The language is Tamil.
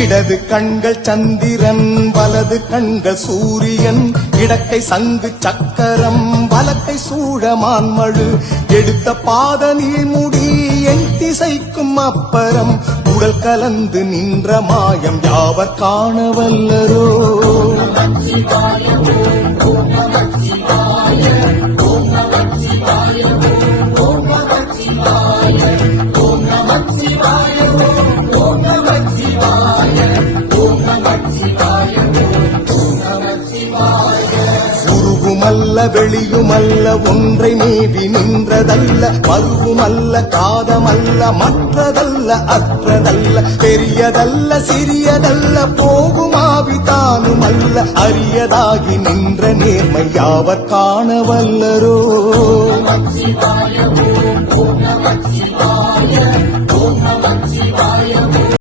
இடது கண்கள் சந்திரன் வலது கண்கள் சூரியன் இடக்கை சங்கு சக்கரம் வலக்கை சூழமான்மழு எடுத்த பாத நீர்முடி என் திசைக்கும் அப்பறம் உடல் கலந்து நின்ற மாயம் யாவர் காண வல்லரோ. உருவுமல்ல வெளியுமல்ல ஒன்றை மேவி நின்றதல்ல மருவுமல்ல காதமல்ல மற்றதல்ல அற்றதல்ல பெரியதல்ல சிறியதல்ல போகுமாவி தானுமல்ல அரியதாகி நின்ற நேர்மை யாவர் காண வல்லரோ.